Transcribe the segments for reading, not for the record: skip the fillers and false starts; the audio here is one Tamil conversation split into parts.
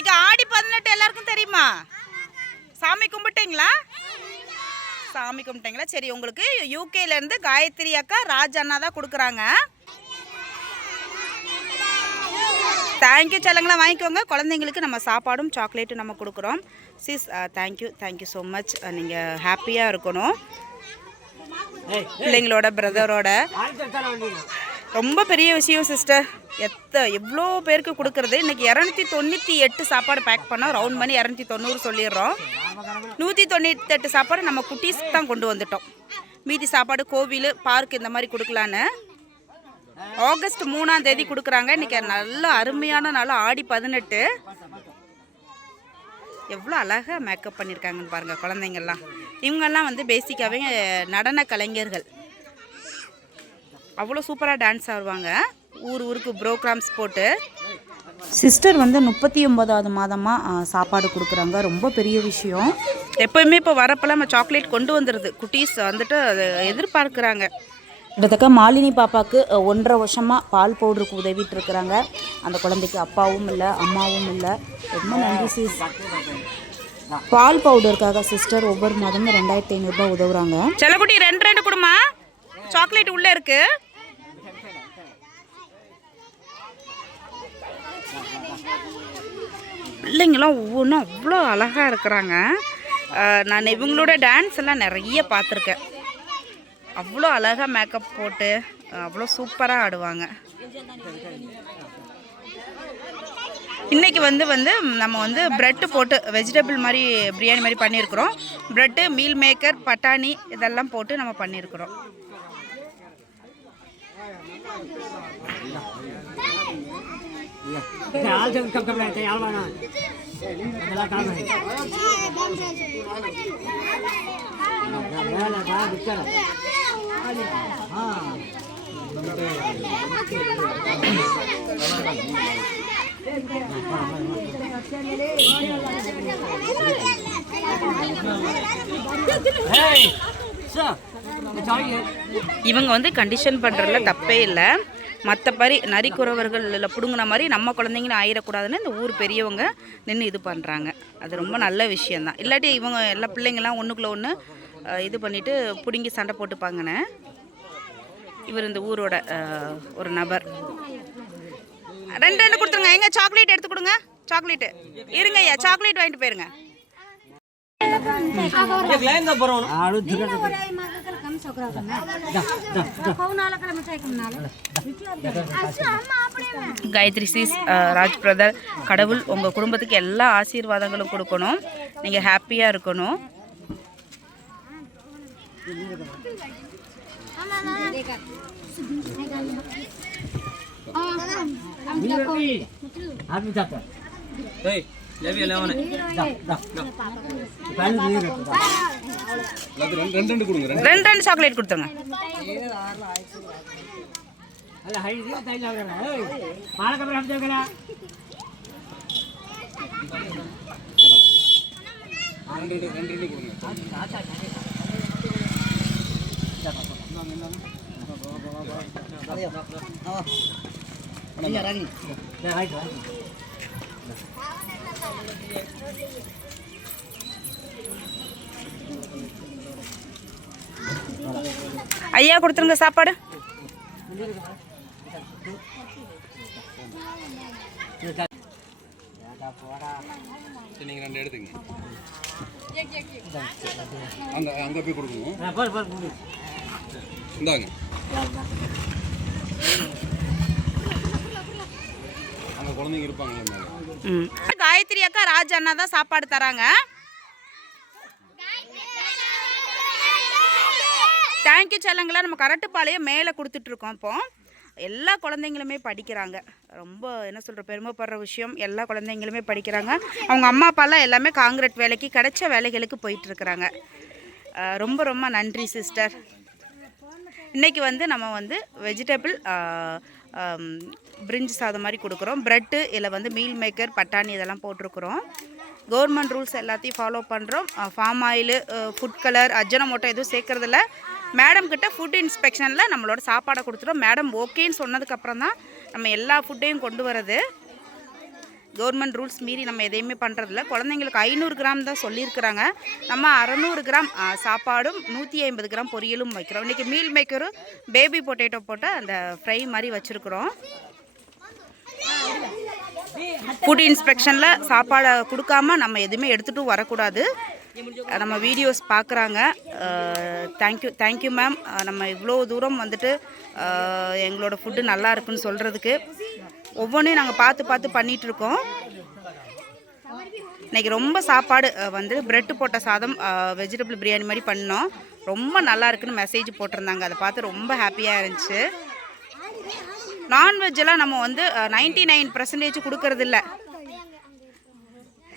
இன்னைக்கு ஆடி 18 எல்லாருக்கும் தெரியுமா? சாமி கும்பிட்டீங்களா? சாமி கும்பிட்டீங்களா? சரி, உங்களுக்கு யூகேலேருந்து காயத்ரி அக்கா ராஜ் அண்ணா தான் கொடுக்குறாங்க. தேங்க்யூ செல்லங்களா, வாங்கிக்கோங்க. குழந்தைங்களுக்கு நம்ம சாப்பாடும் சாக்லேட்டும் நம்ம கொடுக்குறோம். Sis thank you so much. நீங்கள் ஹாப்பியாக இருக்கணும். பிள்ளைங்களோட பிரதரோட ரொம்ப பெரிய விஷயம் சிஸ்டர். எவ்வளோ பேருக்கு கொடுக்குறது. இன்றைக்கி 298 சாப்பாடு பேக் பண்ணோம். ரவுண்ட் பண்ணி 290 சொல்லிடுறோம். 198 சாப்பாடு நம்ம குட்டீஸ்க்கு தான் கொண்டு வந்துட்டோம். மீதி சாப்பாடு கோவில், பார்க் இந்த மாதிரி கொடுக்கலான்னு ஆகஸ்ட் 3ஆம் தேதி கொடுக்குறாங்க. இன்றைக்கி நல்ல அருமையான நாள், ஆடி 18. எவ்வளோ அழகாக மேக்கப் பண்ணியிருக்காங்கன்னு பாருங்கள் குழந்தைங்கள்லாம். இவங்கெல்லாம் வந்து பேசிக்காகவே நடன கலைஞர்கள். அவ்வளோ சூப்பராக டான்ஸ் ஆடுவாங்க. ஊருக்கு ப்ரோக்ராம்ஸ் போட்டு. சிஸ்டர் வந்து 39வது மாதமாக சாப்பாடு கொடுக்குறாங்க. ரொம்ப பெரிய விஷயம். எப்போயுமே இப்போ வரப்பெல்லாம் நம்ம சாக்லேட் கொண்டு வந்துடுது. குட்டீஸ் வந்துட்டு அதை எதிர்பார்க்குறாங்க. கிட்டத்தட்ட மாலினி பாப்பாவுக்கு 1.5 வருஷமாக பால் பவுடருக்கு உதவிட்டு இருக்கிறாங்க. அந்த குழந்தைக்கு அப்பாவும் இல்லை, அம்மாவும் இல்லை. ரொம்ப நன்றி சிஸ். பால் பவுடருக்காக சிஸ்டர் ஒவ்வொரு மாதமும் 2500 ரூபாய் உதவுறாங்க. செல்லக்குட்டி 2 கொடுமா. சாக்லேட் உள்ளே இருக்கு. பிள்ளைங்களாம் ஒவ்வொன்றும் அவ்வளோ அழகாக இருக்கிறாங்க. நான் இவங்களோட டான்ஸ் எல்லாம் நிறைய பார்த்துருக்கேன். அவ்வளோ அழகாக மேக்கப் போட்டு அவ்வளோ சூப்பராக ஆடுவாங்க. இன்றைக்கி வந்து நம்ம வந்து ப்ரெட்டு போட்டு வெஜிடபிள் மாதிரி பிரியாணி மாதிரி பண்ணியிருக்கிறோம். ப்ரெட்டு, மீல் மேக்கர், பட்டாணி இதெல்லாம் போட்டு நம்ம பண்ணியிருக்கிறோம். இவங்க வந்து கண்டிஷன் பண்ணுறதுல தப்பே இல்லை. மற்றபடி நரிக்குறவர்கள் இல்லை பிடுங்கின மாதிரி நம்ம குழந்தைங்கன்னு ஆயிடக்கூடாதுன்னு இந்த ஊர் பெரியவங்க நின்று இது பண்ணுறாங்க. அது ரொம்ப நல்ல விஷயந்தான். இல்லாட்டி இவங்க எல்லா பிள்ளைங்கள்லாம் ஒன்றுக்குள்ளே ஒன்று இது பண்ணிவிட்டு பிடுங்கி சண்டை போட்டுப்பாங்கன்னு. இவர் இந்த ஊரோட ஒரு நபர். 2 கொடுத்துருங்க. எங்க சாக்லேட் எடுத்து கொடுங்க. சாக்லேட்டு இருங்க ஐயா, சாக்லேட் வாங்கிட்டு போயிருங்க. காயத்ரி சிஸ், ராஜ் பிரதர், கடவுள் உங்கள் குடும்பத்துக்கு எல்லா ஆசீர்வாதங்களும் கொடுக்கணும். நீங்கள் ஹாப்பியாக இருக்கணும். ரெண்டு சாக்லேட் கொடுத்துருங்க. ஐயா கொடுத்துருங்க சாப்பாடு. நீங்க 2 எடுத்துங்க. அங்க போய் கொடுக்கணும். இந்தாங்க. அங்க குழந்தைங்க இருப்பாங்க. காயத்ரி அக்கா ராஜ் அண்ணா தான் சாப்பாடு தராங்க. தேங்க்யூ செல்லங்களா. நம்ம கரட்டுப்பாளையம் மேலே கொடுத்துட்ருக்கோம். இப்போ எல்லா குழந்தைங்களுமே படிக்கிறாங்க. ரொம்ப என்ன சொல்கிற பெருமைப்படுற விஷயம். எல்லா குழந்தைங்களுமே படிக்கிறாங்க. அவங்க அம்மா அப்பாலாம் எல்லாமே காங்கிரீட் வேலைக்கு கிடைச்ச வேலைகளுக்கு போயிட்டுருக்குறாங்க. ரொம்ப ரொம்ப நன்றி சிஸ்டர். இன்றைக்கி வந்து நம்ம வந்து வெஜிடபிள் பிரிஞ்சு சாதம் மாதிரி கொடுக்குறோம். ப்ரெட்டு இதில் வந்து மீல் மேக்கர், பட்டாணி இதெல்லாம் போட்டிருக்குறோம். கவர்மெண்ட் ரூல்ஸ் எல்லாத்தையும் ஃபாலோ பண்ணுறோம். Palm oil, food colour, Ajinomoto எதுவும் சேர்க்குறதில்ல. மேடம் கிட்ட ஃபுட் இன்ஸ்பெக்ஷனில் நம்மளோட சாப்பாடை கொடுத்துட்டோம். மேடம் ஓகேன்னு சொன்னதுக்கப்புறம் தான் நம்ம எல்லா ஃபுட்டையும் கொண்டு வரது. கவர்மெண்ட் ரூல்ஸ் மீறி நம்ம எதையுமே பண்ணுறதில்ல. குழந்தைங்களுக்கு 500 கிராம் தான் சொல்லியிருக்கிறாங்க. நம்ம 600 கிராம் சாப்பாடும் 150 கிராம் பொரியலும் வைக்கிறோம். இன்றைக்கி மீல் மேக்கரும் பேபி பொட்டேட்டோ போட்டு அந்த ஃப்ரை மாதிரி வச்சுருக்குறோம். ஃபுட் இன்ஸ்பெக்ஷனில் சாப்பாடை கொடுக்காம நம்ம எதுவுமே எடுத்துகிட்டும் வரக்கூடாது. நம்ம வீடியோஸ் பார்க்குறாங்க. Thank you ma'am. நம்ம இவ்வளோ தூரம் வந்துட்டு எங்களோட ஃபுட்டு நல்லா இருக்குன்னு சொல்கிறதுக்கு. ஒவ்வொன்றையும் நாங்கள் பார்த்து பண்ணிகிட்ருக்கோம். இன்றைக்கி ரொம்ப சாப்பாடு வந்து பிரெட்டு போட்ட சாதம், வெஜிடபிள் பிரியாணி மாதிரி பண்ணோம். ரொம்ப நல்லா இருக்குன்னு மெசேஜ் போட்டிருந்தாங்க. அதை பார்த்து ரொம்ப ஹாப்பியாக இருந்துச்சு. நான்வெஜ்ஜெல்லாம் நம்ம வந்து 99% கொடுக்கறதில்ல.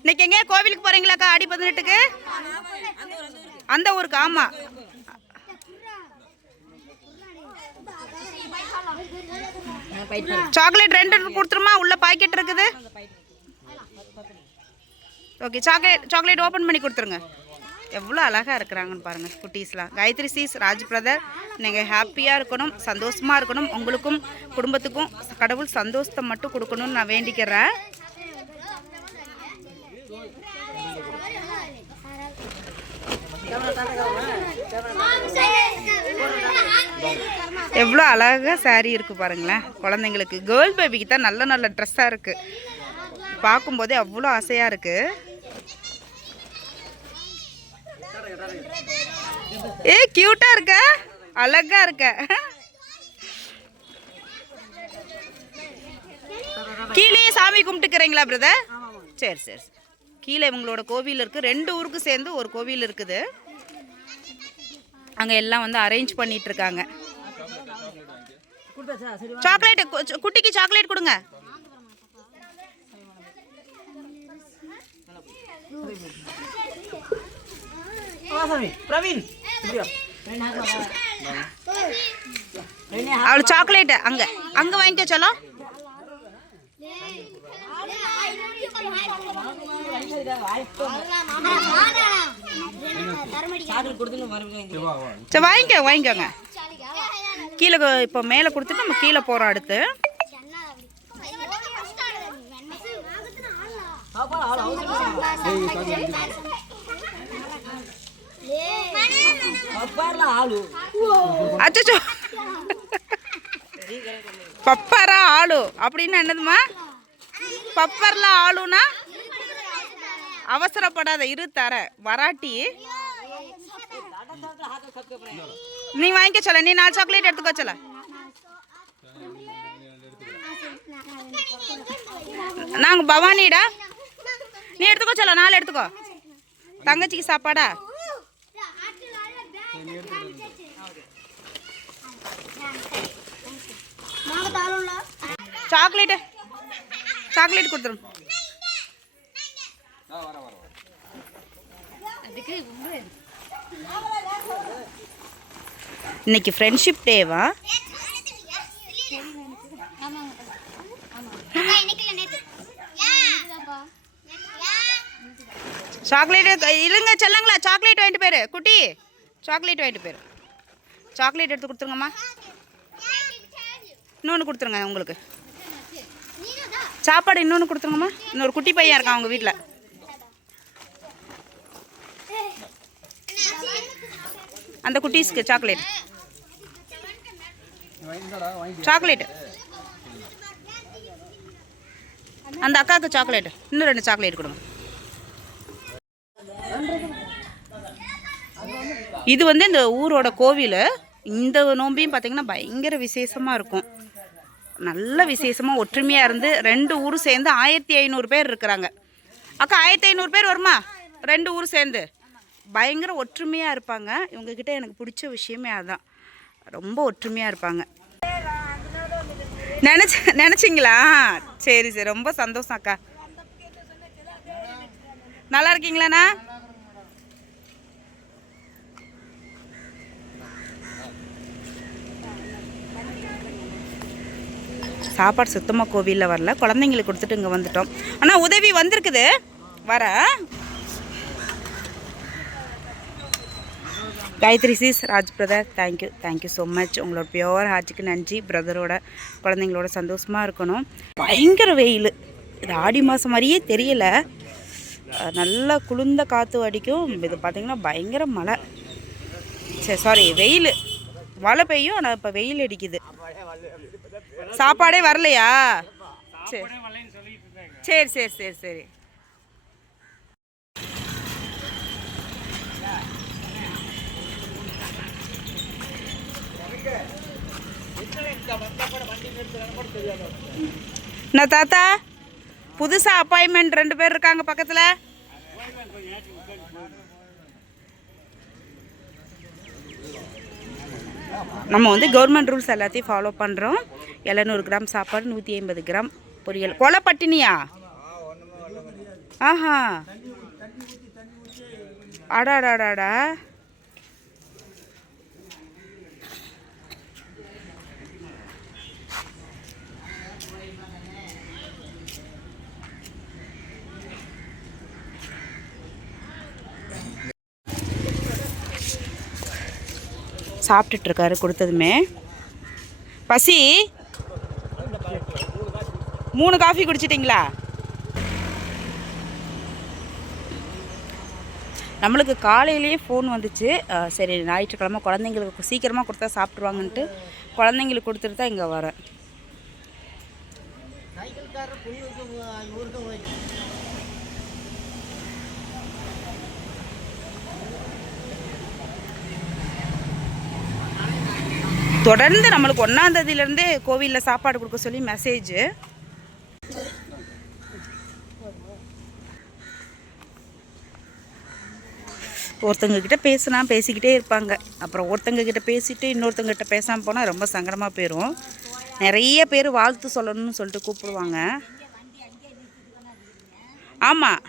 இன்னைக்கு எங்கே கோவிலுக்கு போகிறீங்களாக்கா? ஆடி 18க்கு அந்த ஊருக்கு. ஆமாம், சாக்லேட் 2 கொடுத்துருமா? உள்ள பாக்கெட் இருக்குது. ஓகே, சாக்லேட் ஓப்பன் பண்ணி கொடுத்துருங்க. எவ்வளோ அழகாக இருக்கிறாங்கன்னு பாருங்கள் குட்டீஸ்லாம். காயத்ரி சீஸ், ராஜ் பிரதர், நீங்கள் ஹாப்பியாக இருக்கணும், சந்தோஷமாக இருக்கணும். உங்களுக்கும் குடும்பத்துக்கும் கடவுள் சந்தோஷத்தை மட்டும் கொடுக்கணும்னு நான் வேண்டிக்கிறேன். எவ்வளோ அழகாக சாரீ இருக்குது பாருங்களேன். குழந்தைங்களுக்கு கேர்ள் பேபிக்கு தான் நல்ல ட்ரெஸ்ஸாக இருக்குது. பார்க்கும்போதே அவ்வளோ ஆசையாக இருக்குது. கியூட்டா இருக்க, அழகா இருக்க. கீழே சாமி கும்பிட்டுக்கிறீங்களா பிரதர்? சரி. கீழே இவங்களோட கோவில் இருக்குது. 2 ஊருக்கு சேர்ந்து ஒரு கோவில் இருக்குது. அங்கே எல்லாம் வந்து அரேஞ்ச் பண்ணிட்டு இருக்காங்க. சாக்லேட், குட்டிக்கு சாக்லேட் கொடுங்க. அவள் சாக்லேட் அங்க வாங்கிக்க சொல்ல. வாங்கிக்கோங்க. கீழே இப்போ மேலே கொடுத்துட்டு நம்ம கீழே போகிறோம். அடுத்து அச்சோ, பப்பரா ஆளு அப்படின்னு என்னதுமா? பப்பர்ல ஆளுனா அவசரப்படாத, இரு தர வராட்டி. நீ வாங்கிக்க சொல்ல. நீ 4 சாக்லேட் எடுத்துக்கோ சொல்ல. நாங்க பவானிடா. நீ எடுத்துக்கோ சொல்ல. 4 எடுத்துக்கோ. தங்கச்சிக்கு சாப்பாடா? சாக்லேட் கொடுத்துரும். இன்னைக்கு ஃப்ரெண்ட்ஷிப் டேவா? சாக்லேட் இல்லைங்க செல்லங்களா. சாக்லேட் வாங்கிட்டு போயிரு குட்டி. சாக்லேட் வாங்கிட்டு போயிரு. சாக்லேட் எடுத்து கொடுத்துருங்கம்மா. இன்னொன்று கொடுத்துருங்க. உங்களுக்கு சாப்பாடு இன்னொன்று கொடுத்துருங்கம்மா. இன்னொரு குட்டி பையன் இருக்கான் அவங்க வீட்டில். அந்த குட்டீஸ்க்கு சாக்லேட். அந்த அக்காவுக்கு சாக்லேட். இன்னும் 2 சாக்லேட் கொடுங்க. இது வந்து இந்த ஊரோட கோவில். இந்த நோம்பியும் பார்த்திங்கன்னா பயங்கர விசேஷமாக இருக்கும். நல்ல விசேஷமாக ஒற்றுமையாக இருந்து 2 ஊரும் சேர்ந்து 1500 பேர் இருக்கிறாங்க. அக்கா 1500 பேர் வருமா? 2 ஊர் சேர்ந்து பயங்கர ஒற்றுமையாக இருப்பாங்க. இவங்கக்கிட்ட எனக்கு பிடிச்ச விஷயமே அதுதான். ரொம்ப ஒற்றுமையாக இருப்பாங்க. நினச்சிங்களா? சரி. ரொம்ப சந்தோஷம் அக்கா. நல்லா இருக்கீங்களாண்ணா? சாப்பாடு சுத்தமாக கோவிலில் வரல, குழந்தைங்களுக்கு கொடுத்துட்டு இங்கே வந்துட்டோம். ஆனால் உதவி வந்திருக்குது வர. Gayathri sis, Raj brother, thank you so much. உங்களோட பியோர் ஹார்ட்டுக்கு நன்றி. பிரதரோட குழந்தைங்களோட சந்தோஷமாக இருக்கணும். பயங்கர வெயில். இது ஆடி மாதம் மாதிரியே தெரியல. நல்லா குளிர்ந்த காற்று அடிக்கும். இது பார்த்திங்கன்னா பயங்கர மழை, சரி சாரி வெயில். மழை பெய்யும், ஆனால் இப்போ வெயில் அடிக்குது. சாப்பாடே வரலையா? சரி சரி சரி சரி சரி. என்ன தாத்தா, புதுசாக அப்பாயின்மெண்ட் 2 பேர் இருக்காங்க பக்கத்தில். நம்ம வந்து கவர்மெண்ட் ரூல்ஸ் எல்லாத்தையும் ஃபாலோ பண்ணுறோம். 700 கிராம் சாப்பாடு, 150 கிராம் பொரியல். கொலை பட்டினியா? ஆஹா, அடாடாடாடா. சாப்பிட்டுட்ருக்காரு கொடுத்ததுமே. பசி? 3 காஃபி குடிச்சிட்டிங்களா? நம்மளுக்கு காலையிலேயே ஃபோன் வந்துச்சு. சரி ஞாயிற்றுக்கிழமை குழந்தைங்களுக்கு சீக்கிரமாக கொடுத்தா சாப்பிட்ருவாங்கன்ட்டு குழந்தைங்களுக்கு கொடுத்துட்டு தான் இங்கே வரேன். தொடர்ந்து நம்மளுக்கு 1ஆம் தேதியிலேருந்தே கோவிலில் சாப்பாடு கொடுக்க சொல்லி மெசேஜ். ஒருத்தங்கக்கிட்ட பேசிக்கிட்டே இருப்பாங்க. அப்புறம் ஒருத்தங்கக்கிட்ட பேசிட்டு இன்னொருத்தங்கிட்ட பேசாமல் போனால் ரொம்ப சங்கடமாக போயிடும். நிறைய பேர் வாழ்த்து சொல்லணும்னு சொல்லிட்டு கூப்பிடுவாங்க. ஆமாம்,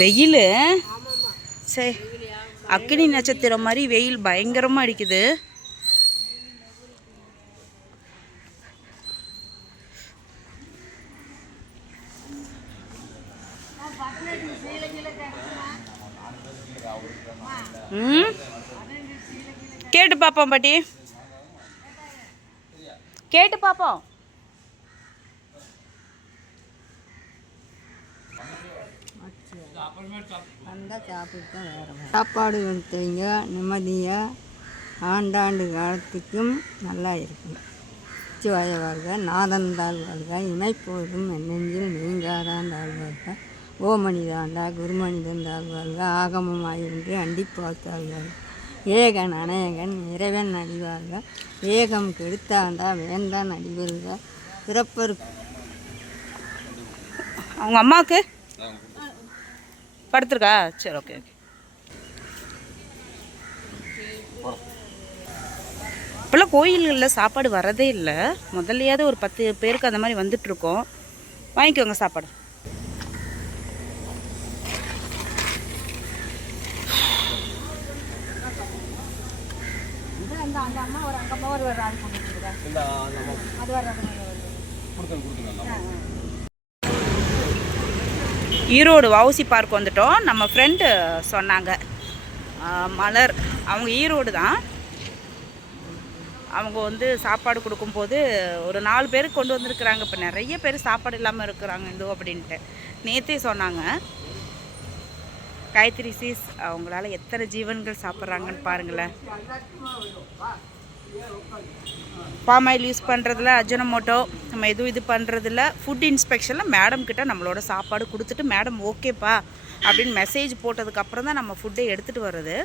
வெயில் சரி, அக்கினி நட்சத்திரம் மாதிரி வெயில் பயங்கரமாக அடிக்குது. கேட்டு பார்ப்போம் பாட்டி, கேட்டு பார்ப்போம். சாப்பாடு கொடுத்தவங்க நிம்மதியாக ஆண்டாண்டு காலத்துக்கும் நல்லா இருக்கும். சிவாய வாழ்க, நாதன் தாழ் வாழ்க, இமைப்போதும் நெஞ்சில் நீங்காதான் தாழ் வாழ்க, ஓமனிதாண்டா குருமனிதன் தாழ் வாழ்க, ஆகமமாயிருந்து அண்டிப்பாத்தாள் வாழ்க, ஏகன் அநேகன் இறைவன் அடிவாழ்க, ஏகம் கெடுத்தாண்டா வேந்தான் அடிவருக, பிறப்பரு. அவங்க அம்மாவுக்கு படுத்துருக்கா? சரி, ஓகே ஓகே. இப்போல்லாம் கோயில்களில் சாப்பாடு வரதே இல்லை. முதல்லையாவது ஒரு 10 பேருக்கு அந்த மாதிரி வந்துட்ருக்கோம். வாங்கிக்கோங்க சாப்பாடு. ஈரோடு வவுசி பார்க் வந்துட்டோம். நம்ம ஃப்ரெண்டு சொன்னாங்க, மலர், அவங்க ஈரோடு தான். அவங்க வந்து சாப்பாடு கொடுக்கும்போது ஒரு 4 பேருக்கு கொண்டு வந்திருக்கிறாங்க. இப்போ நிறைய பேர் சாப்பாடு இல்லாமல் இருக்கிறாங்க இந்தோ அப்படின்ட்டு நேற்றே சொன்னாங்க. காயத்ரி சீஸ் அவங்களால எத்தனை ஜீவன்கள் சாப்பிட்றாங்கன்னு பாருங்களேன். பாமாயில் யூஸ் பண்ணுறதில்ல, அஜினமோட்டோ நம்ம எதுவும் இது பண்ணுறதில்ல. ஃபுட் இன்ஸ்பெக்ஷனில் மேடம் கிட்ட நம்மளோட சாப்பாடு கொடுத்துட்டு மேடம் ஓகேப்பா அப்படின்னு மெசேஜ் போட்டதுக்கப்புறம் தான் நம்ம ஃபுட்டை எடுத்துகிட்டு வர்றது.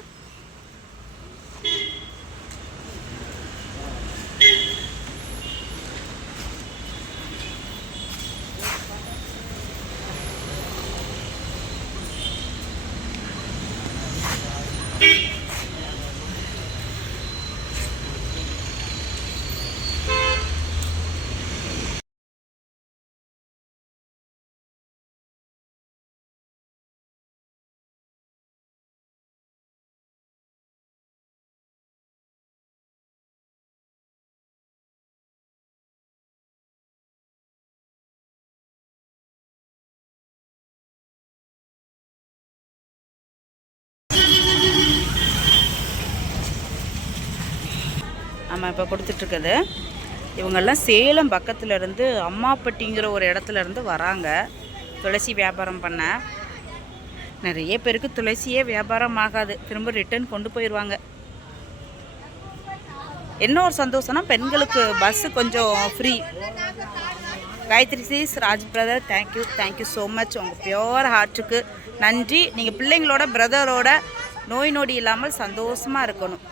நம்ம இப்போ கொடுத்துட்ருக்குது. இவங்கெல்லாம் சேலம் பக்கத்தில் இருந்து அம்மாப்பட்டிங்கிற ஒரு இடத்துல இருந்து வராங்க துளசி வியாபாரம் பண்ண. நிறைய பேருக்கு துளசியே வியாபாரம் ஆகாது, திரும்ப ரிட்டர்ன் கொண்டு போயிடுவாங்க. என்ன ஒரு சந்தோஷம்னா பெண்களுக்கு பஸ்ஸு கொஞ்சம் free. Gayathri sis, Raj brother, thank you so much. உங்கள் பியோர் ஹார்ட்டுக்கு நன்றி. நீங்கள் பிள்ளைங்களோட பிரதரோட நோய் நொடி இல்லாமல் சந்தோஷமாக இருக்கணும்.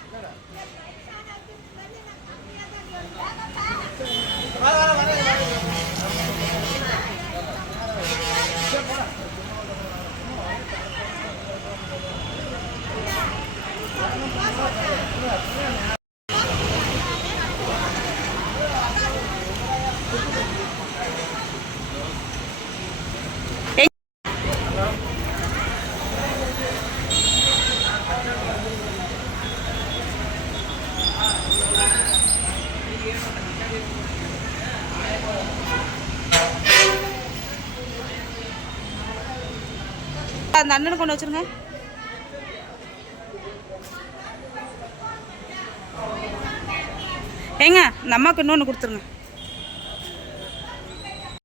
அந்த அண்ணனை கொண்டு வச்சுருங்க. ஏங்க இந்த அம்மாவுக்கு இன்னொன்று கொடுத்துருங்க.